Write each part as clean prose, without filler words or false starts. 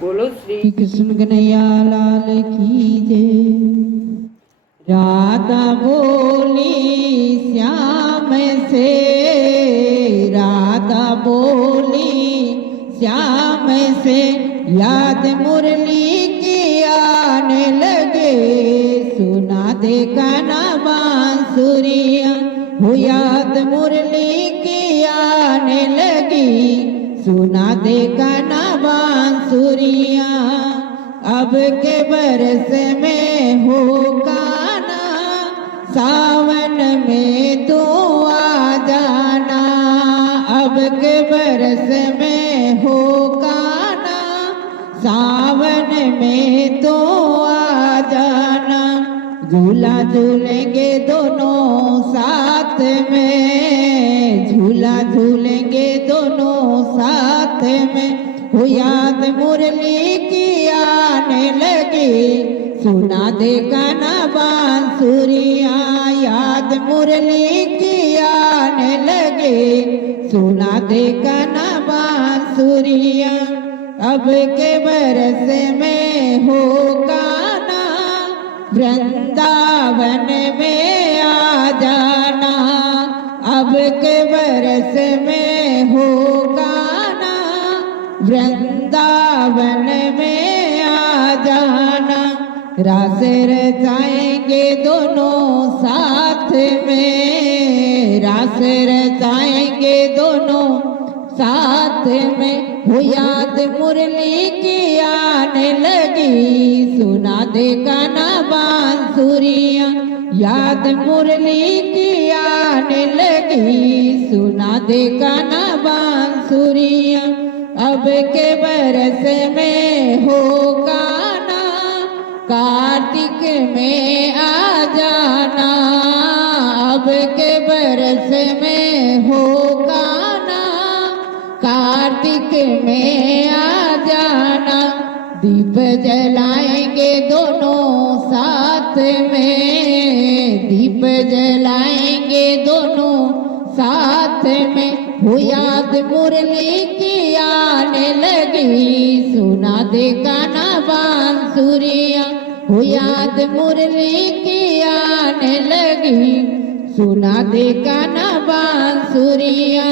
बोलो श्री कृष्ण कन्हैया लाल की जय। राधा बोली श्याम से, राधा बोली श्याम से, याद मुरली की आने लगे, सुना दे कान्हा बांसुरिया, हो याद मुरली की आने लगी, सुना दे कान्हा बांसुरिया। अब के बरस में हो कान्हा, सावन में तू आ जाना, अब के बरस में हो कान्हा, सावन में तो आ जाना। झूला झूलेंगे दोनों साथ में, झूला झूलेंगे दोनों साथ में, हो याद मुरली की आने लगी, सुना दे कान्हा बांसुरिया, याद मुरली की आने लगी, सुना दे कान्हा बांसुरिया। अब के बरस में हो कान्हा, वृंदावन में आ जाना, अब के बरस में हो कान्हा, वृंदावन में आ जाना। रास रचाएंगे दोनों साथ में, रास रचाएंगे दोनों साथ में, हो याद मुरली की आने लगी, सुना दे कान्हा बांसुरिया, याद मुरली की आने लगी, सुना दे कान्हा बांसुरिया। अब के बरस में हो कान्हा, कार्तिक में आ जाना, अब के बरस में हो कान्हा, कार्तिक में आ जाना। दीप जलाएंगे दोनों साथ में, दीप जलाएंगे दोनों साथ में, हो याद मुरली की आने लगी, सुना दे कान्हा बांसुरिया, हो याद मुरली की आने लगी, सुना दे कान्हा बांसुरिया।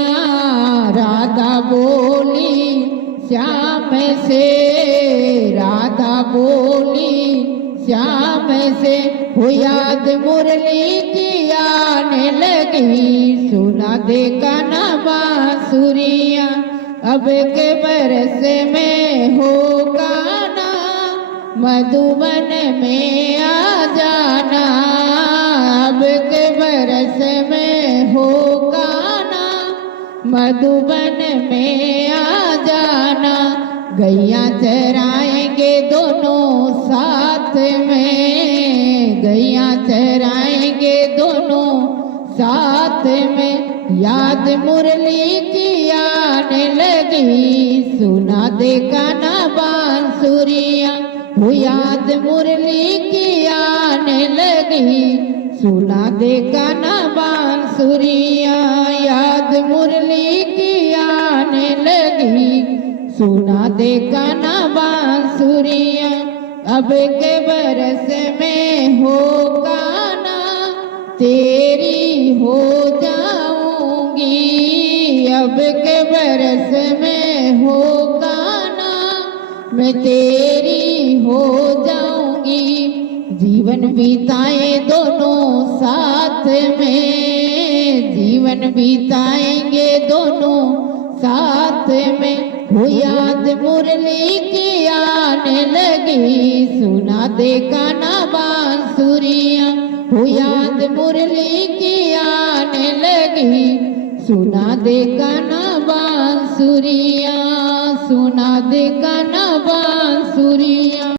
राधा बोली श्याम से, राधा बोली श्याम से, हो याद मुरली की आने लगी, सुना दे कान्हा बांसुरिया। अब के बरस में हो कान्हा, मधुबन में आ जाना, अब के बरस में हो कान्हा, मधुबन में आ जाना। गैया चराएंगे दोनों साथ में, गैया चराएंगे दोनों साथ में, याद मुरली की आने लगी, सुना दे कान्हा बांसुरिया, हो याद मुरली की आने लगी, सुना दे कान्हा बांसुरिया, याद मुरली की आने लगी, सुना दे कान्हा बांसुरिया। अब के बरस में हो कान्हा, तेरी हो जाऊंगी, अब के बरस में हो कान्हा, मैं तेरी हो जाऊंगी। जीवन बिताए दोनों साथ में, जीवन बिताएंगे दोनों साथ में, हो याद मुरली की आने लगी, सुना दे कान्हा बांसुरिया, हो याद मुरली की आने लगी, सुना दे कान्हा बांसुरिया, सुना दे कान्हा बांसुरिया।